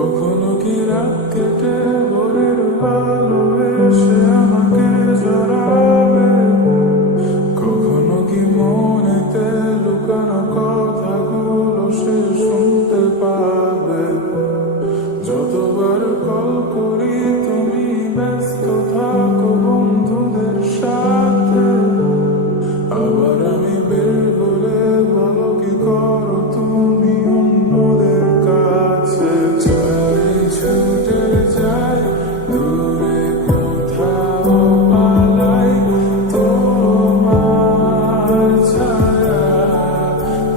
কখনো কি রাত কেটে ভোরের আলো এসে আমাকে জড়াবে, কখনো কি মনেতে লুকানো কথাগুলো সে শুনতে পাবে। যতবার কল করি তুমি ব্যস্ত থাকো বন্ধুদের সাথে, আবার আমি বের হলে বলো কি করো তুমি অন্যদের কাছে। চাই ছুটে যাই দূরে কোথাও পালাই, তোমার ছায়া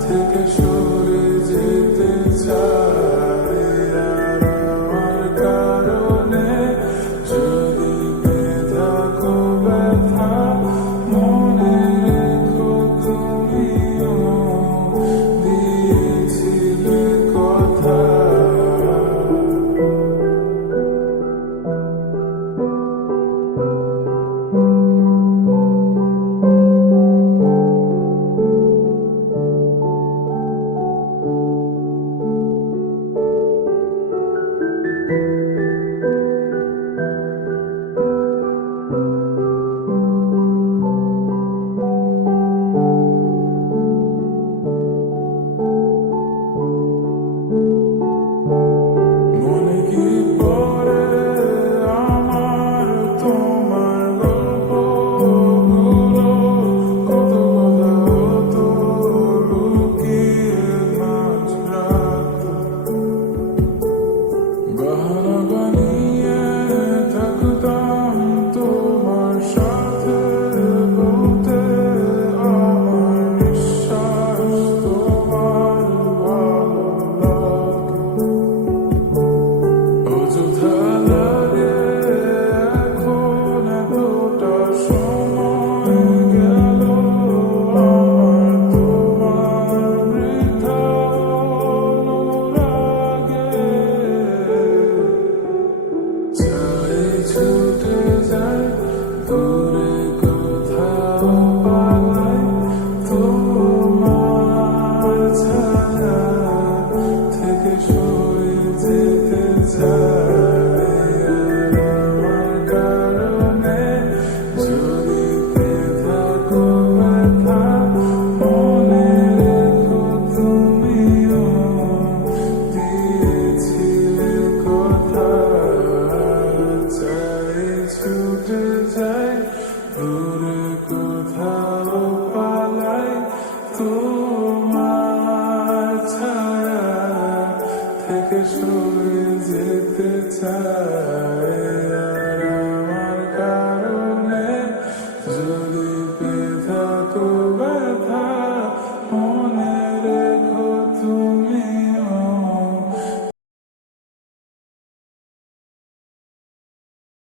থেকে সরে যেতে চাই। আর আমার কারণে যদি পেয়ে থাকো ব্যথা, মনে রেখো তুমিও দিয়েছিলে কথা। মনে কি পড়ে আমার তোমার গল্পগুলো, কত কথা হতো লুকিয়ে মাঝরাত। বাহানা বানিয়ে থাকতাম তোমার সাথে, বলতে আমার নিঃশ্বাস তোমার ভালো লাগে। অযথা লাগে এখন এতটা সময় গেল আমার তোমার বৃথা অনুরাগে। চাই ছুটে যাই দূরে কোথাও পালাই, তোমার ছায়া থেকে সরে যেতে চাই। আর আমার কারণে যদি পেয়ে থাকো ব্যথা, মনে রেখো তুমিও দিয়েছিলে কথা। চাই ছুটে যাই দূরে কোথাও পালাই, তোমার ছায়া থেকে সরে যেতে চাই।